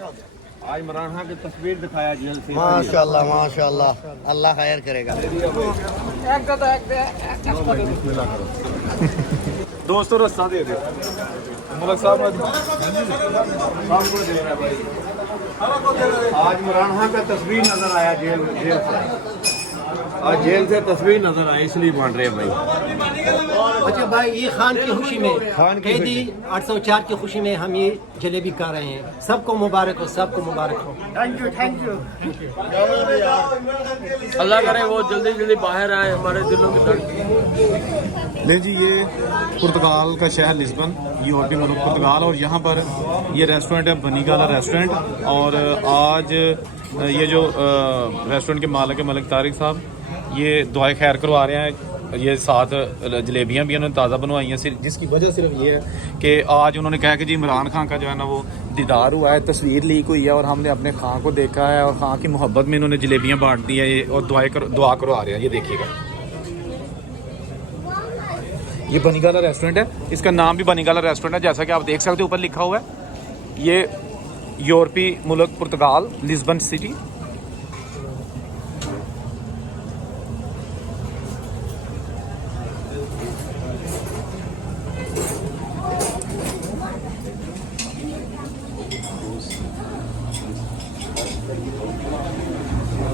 आज इमरान खान की तस्वीर दिखाया जेल से। माशाल्लाह माशाल्लाह, अल्लाह खैर करेगा। दोस्तों रस्सा दे दे मलक साहब आज इमरान खान का तस्वीर नजर आया जेल से। आज जेल से तस्वीर नजर आई, इसलिए बांट रहे हैं भाई। अच्छा भाई, ये खान की खुशी में, खान की कैदी 804 की खुशी में हम ये जलेबी खा रहे हैं। सबको मुबारक हो, सबको मुबारक हो। Thank you. अल्लाह करे वो जल्दी जल्दी बाहर आए हमारे दिलों की तरफ। ले जी, ये पुर्तगाल का शहर लिस्बन, यूरोपीय मुल्क पुर्तगाल, और यहाँ पर ये रेस्टोरेंट है बनीगाला रेस्टोरेंट। और आज ये जो रेस्टोरेंट के मालिक है मलिक तारिक साहब, ये दुआए खैर करवा रहे हैं। ये साथ जलेबियाँ भी उन्होंने ताज़ा बनवाई हैं, जिसकी वजह सिर्फ ये है कि आज उन्होंने कहा कि जी इमरान खान का जो है ना वो दीदार हुआ है, तस्वीर लीक हुई है और हमने अपने खां को देखा है और खां की मोहब्बत में इन्होंने जलेबियाँ बांट दी है ये, और दुआ करवा रहे हैं। ये देखिएगा, ये बनीगाला रेस्टोरेंट है, इसका नाम भी बनीगाला रेस्टोरेंट है, जैसा कि आप देख सकते हो ऊपर लिखा हुआ है। ये यूरोपीय मुल्क पुर्तगाल, लिस्बन सिटी।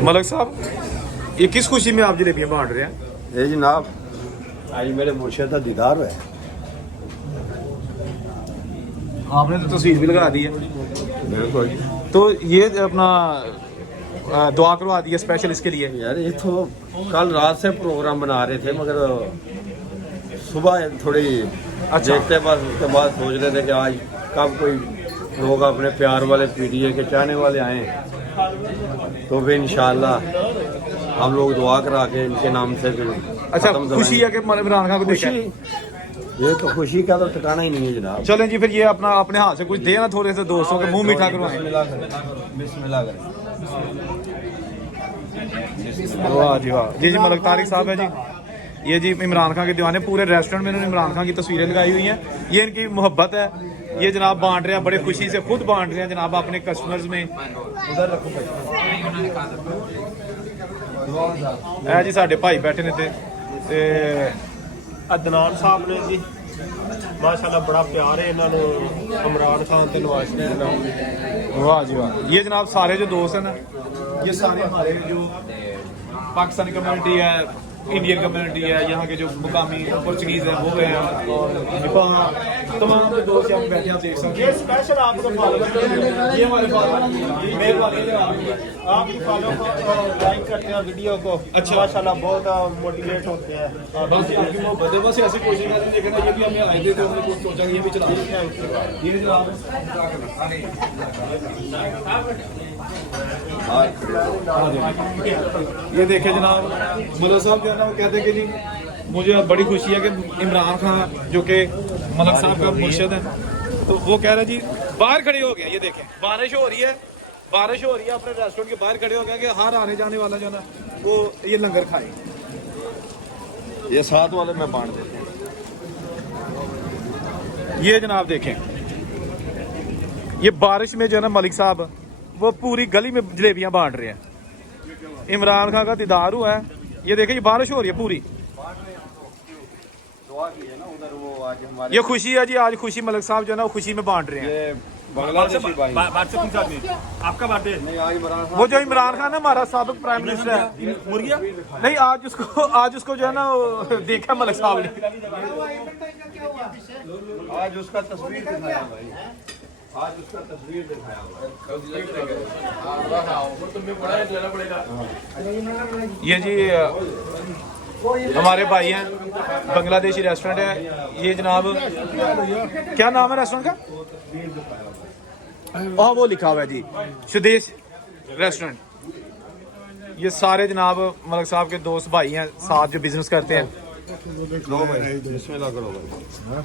मलक साहब, ये किस खुशी में आप जलेबियाँ बांट रहे हैं? ये जनाब आज मेरे मुर्शिद का दीदार है। आपने तो तस्वीर भी लगा दी है, बिल्कुल। तो ये अपना दुआ करवा दी है स्पेशल इसके लिए। यार ये तो कल रात से प्रोग्राम बना रहे थे, मगर सुबह थोड़ी देखते बस, उसके बाद सोच रहे थे कि आज कब कोई लोग अपने प्यार वाले पीटीए के चाहने वाले आए तो फिर इंशाल्लाह हम लोग दुआ करा के इनके नाम से फिर। अच्छा, खुशी है कि इमरान खान को देखा है। ये तो खुशी का तो ठिकाना ही नहीं है जनाब। चलें जी, फिर ये अपना अपने हाथ से कुछ दे ना, थोड़े से दोस्तों के मुंह मीठा करवाएं। बिस्मिल्लाह करें। वाह जी वाह। जी जी, मलिक तारिक साहब है जी, ये जी इमरान खान के दीवाने। पूरे रेस्टोरेंट में इन्होंने इमरान खान की तस्वीरें लगाई हुई हैं, ये इनकी मोहब्बत है। ये जनाब बांट रहे हैं, बड़े खुशी से खुद बांट रहे हैं जनाब अपने कस्टमर्स में। उधर रखो है जी, साढ़े भाई बैठे ने ते अदनान साहब ने जी माशाल्लाह बड़ा प्यार है इन्होंने इमरान खान ते नवाज शरीफ नाल। वाह जी वाह। ये जनाब सारे जो दोस्त हैं ना, ये सारे हमारे जो पाकिस्तानी कम्युनिटी है, इंडियन कम्युनिटी है, यहाँ के जो मुकामी पोर्चुगीज हैं वो हैं, और नेपाल, तमाम जो दोस्त यहाँ बैठे आप देख सकते हैं। स्पेशल आपको फॉलोवर ये हमारे मेहरबानी आपकी फॉलो लाइक करते हैं वीडियो को। अच्छा, माशाल्लाह बहुत मोटिवेट होते हैं। बस आपकी मोहब्बत है, बस ऐसी कोशिश है। लेकिन ये भी हमें आए थे तो हमने कुछ सोचा कि ये भी चला ये जनाब ये देखे जनाब, मलक साहब जो है ना वो कहते हैं कि जी मुझे बड़ी खुशी है कि इमरान खान जो कि मलक साहब का मुर्शिद है, तो वो कह रहे हैं जी बाहर खड़े हो गए। ये देखें, बारिश हो रही है अपने रेस्टोरेंट के बाहर खड़े हो गए कि हर आने जाने वाला जो है ना वो ये लंगर खाए। ये साथ वाले में बांट देते हैं। ये जनाब देखें, ये बारिश में जो है ना मलिक साहब वो पूरी गली में जलेबियां बांट रहे हैं। इमरान खान का दीदार हुआ है। ये देखें, ये बारिश हो रही है पूरी। ये खुशी है जी, आज खुशी मलिक साहब जो है ना वो खुशी में बांट रहे हैं। बांग्लादेशी भाई आपका बर्थडे नहीं, आज इमरान खान वो जो इमरान खान है हमारा साबिक प्राइम मिनिस्टर है, मुर्गिया नहीं आज उसको जो है ना वो देखा मलिक साहब ने। आज उसका तस्वीर दिखाया भाई, आज उसका तस्वीर दिखाया। ये जी हमारे भाई हैं, बांग्लादेशी रेस्टोरेंट है ये जनाब। क्या नाम है रेस्टोरेंट का? हाँ वो लिखा हुआ है जी, स्वदेश रेस्टोरेंट। ये सारे जनाब मलिक साहब के दोस्त भाई हैं, साथ जो बिजनेस करते हैं। बिस्मिल्लाह करो भाई,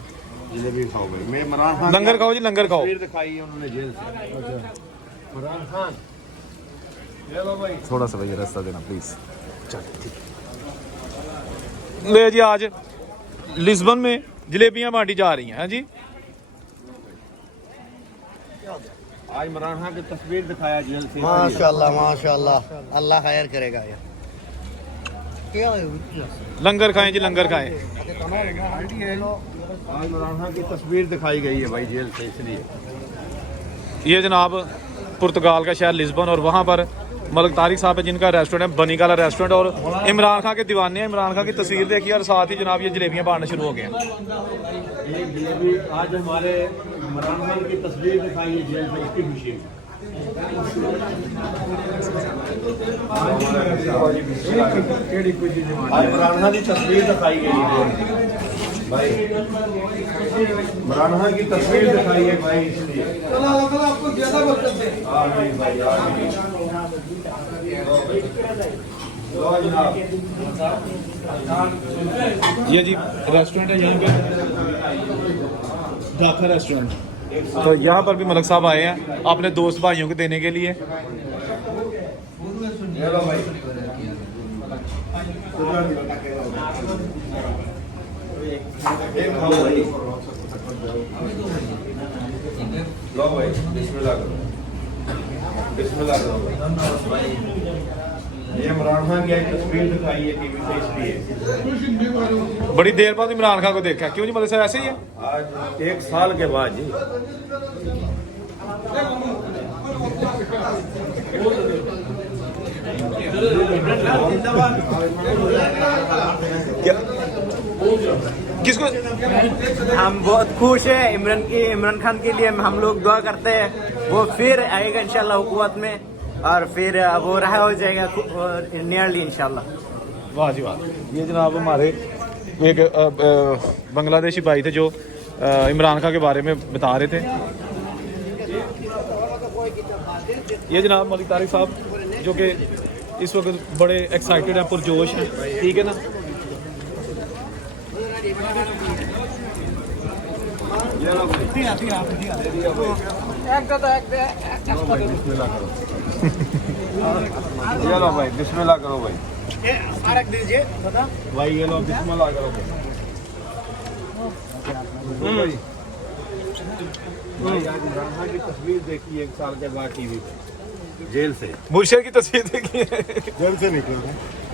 जलेबी खाओ भाई। मैं इमरान खान लंगर खाओ जी, लंगर खाओ। तस्वीर दिखाई है उन्होंने जेल से। इमरान खान चलो भाई, थोड़ा सा भैया रास्ता देना प्लीज। ले जी, आज लिस्बन में जलेबियां बांटी जा रही हैं। जी आज इमरान खान की तस्वीर दिखाया जेल से। माशाल्लाह माशाल्लाह, अल्लाह खैर करेगा यार। क्या लंगर खाएं जी, लंगर खाएं। आज इमरान खान की तस्वीर दिखाई गई है भाई जेल से, इसलिए। ये जनाब पुर्तगाल का शहर लिस्बन, और वहाँ पर मलिक तारिक साहब है जिनका रेस्टोरेंट है बनी काला रेस्टोरेंट, और इमरान खान के दीवाने हैं। इमरान खान की तस्वीर देखी और साथ ही जनाब ये जलेबियाँ बांटना शुरू हो गए हैं। ये जलेबी आज हमारे इमरान खान की तस्वीर दिखाई है जेल से, इसकी खुशी में। आज इमरान खान की तस्वीर दिखाई गई है भाई, इमरान खान की तस्वीर दिखाई है भाई, इसलिए। आपको ज्यादा बोलते हैं। ये जी रेस्टोरेंट है यहीं पे, ढाका रेस्टोरेंट। तो यहाँ पर भी मलिक साहब आए हैं अपने दोस्त भाइयों को देने के लिए। लो भाई, बिस्मिल्लाह करो, बिस्मिल्लाह करो। ये इमरान खान की एक तस्वीर दिखाई है टीवी पे, इसलिए। बड़ी देर बाद इमरान खान को देखा, क्यों जी मलिक साहब ऐसे ही है? आज 1 साल के बाद जी। किसको? हम बहुत खुश हैं इमरान खान के लिए। हम लोग दुआ करते हैं वो फिर आएगा इंशाल्लाह हुकूमत में, और फिर वो रहा हो जाएगा नियरली इंशाल्लाह। वाह जी वाह। ये जनाब हमारे एक बांग्लादेशी भाई थे जो इमरान खान के बारे में बता रहे थे। ये जनाब मलिक तारिक साहब जो कि इस वक्त बड़े एक्साइटेड हैं, पुरजोश हैं, ठीक है ना। ये लो भाई, बिस्मिल्लाह करो भाई। भाई ये लो, बिस्मिल्लाह करो भाई। भाई आज इमरान खान की तस्वीर देखी 1 साल के बाद टीवी पे, जेल से। मुर्शद की तस्वीर देखी है? जेल से निकला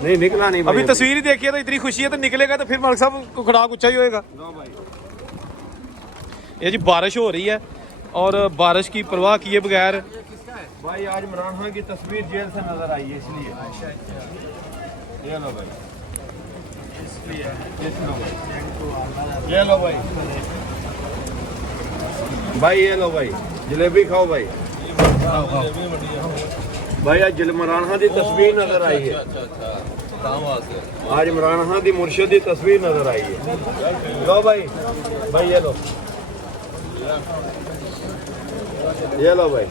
नहीं, निकला नहीं भाई। अभी तस्वीर ही देखी है तो इतनी खुशी है, तो निकलेगा तो फिर मलिक साहब को खड़ाक ऊंचा ही होएगा। लो भाई, ये जी बारिश हो रही है और बारिश की परवाह किए बगैर भाई आज इमरान खान की तस्वीर जेल से नजर आई है, इसलिए। ये लो भाई, ये लो भाई, भाई ये लो भाई, जलेबी खाओ भाई। भाई आज इमरान खान की तस्वीर नजर आई है। आज इमरान खान की मुर्शद की तस्वीर नजर आई है। लो भाई, भाई ये लो, ये लो भाई,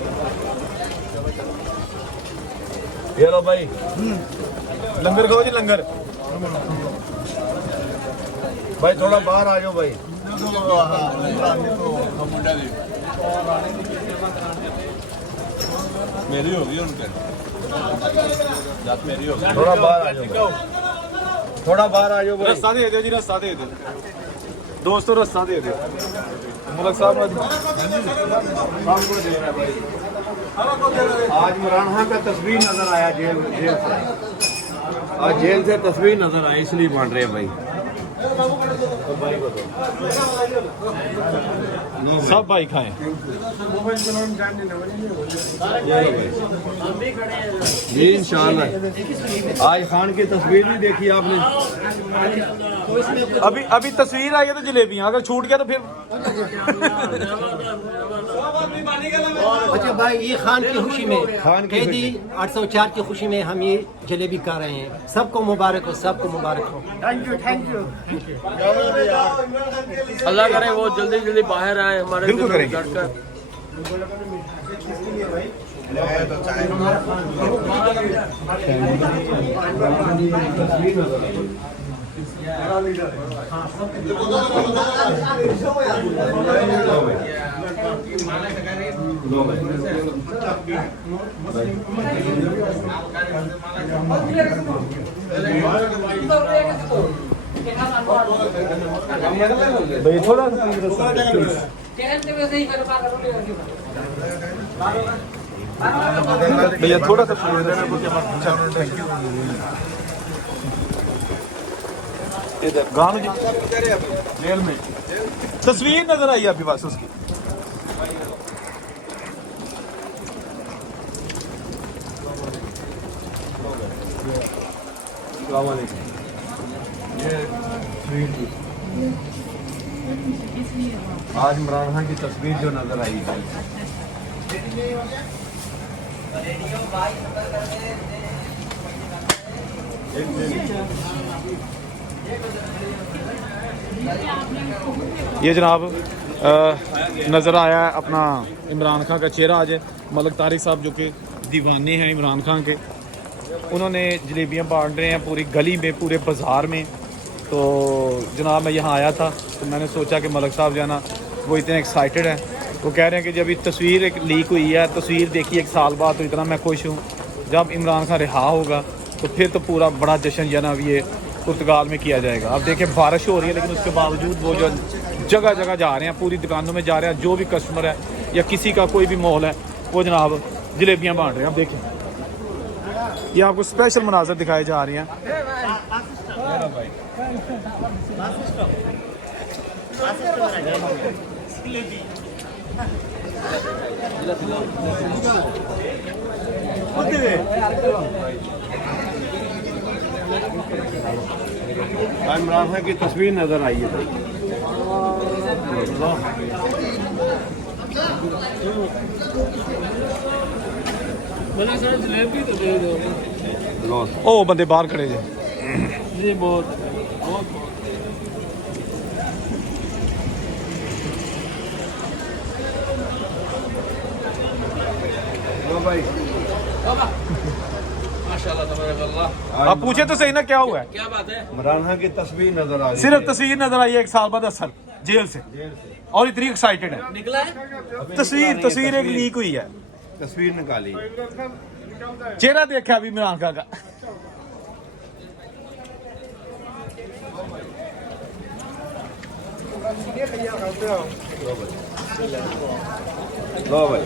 ये लो भाई। लंगर खाओ जी, लंगर। भाई थोड़ा बाहर आ जाओ भाई। मेरी होगी उनके मेरी होगी। थोड़ा बाहर आ जाओ, थोड़ा बाहर आ जाओ भाई। रस्ता दे दो जी, रस्ता दे दो दोस्तों, रस्ता दे दो। मलिक साहब आज इमरान खान का तस्वीर नजर आया जेल से। आज जेल से तस्वीर नजर आई, इसलिए बांट रहे हैं भाई। सब भाई खाएं। जी इंशाल्लाह। आज खान की तस्वीर भी देखी आपने? अभी अभी तस्वीर आई है तो जलेबियां, अगर छूट गया तो फिर अच्छा भाई, ये खान की खुशी में, खान की कैदी 804 की खुशी में हम ये जलेबी खा रहे हैं। सबको मुबारक हो, सबको मुबारक हो। अल्लाह करे वो जल्दी जल्दी बाहर आए हमारे बिल्कुल दिलों में करेंगे। डरकर। भाई थोड़ा भैया थोड़ा सा इधर गानू जी जेल में तस्वीर नजर आई अभी बस उसकी। आज इमरान खान की तस्वीर जो नजर आई है, ये जनाब नज़र आया है अपना इमरान खान का चेहरा। आज मलिक तारिक साहब जो कि दीवाने हैं इमरान खान के, उन्होंने जलेबियाँ बांट रहे हैं पूरी गली में, पूरे बाज़ार में। तो जनाब मैं यहाँ आया था तो मैंने सोचा कि मलिक साहब जो है ना वो इतने एक्साइटेड हैं, वो कह रहे हैं कि जब ये तस्वीर एक लीक हुई है, तस्वीर देखी 1 साल बाद, तो इतना मैं खुश हूँ। जब इमरान खान रिहा होगा तो फिर तो पूरा बड़ा जश्न जो है ना ये पुर्तगाल में किया जाएगा। अब देखिए बारिश हो रही है लेकिन उसके बावजूद वो जो जगह जगह जा रहे हैं, पूरी दुकानों में जा रहे हैं, जो भी कस्टमर है या किसी का कोई भी मॉल है वो जनाब जलेबियाँ बांट रहे हैं। अब देखें ये आपको स्पेशल मनाजर दिखाए जा रहे हैं। आज इमरान खान की तस्वीर नजर आई है। जलेबी तो दे दो ओ बंदे बाहर खड़े जे। जी, बहुत बहुत आप पूछे तो सही ना क्या हुआ है? क्या बात है? इमरान खान की तस्वीर नजर आ रही है। सिर्फ तस्वीर नजर आई है 1 साल बाद असर जेल से, और इतनी एक्साइटेड है। निकला है? तस्वीर एक लीक हुई है, तस्वीर निकाली। चेहरा देखा अभी इमरान खान का। लो भाई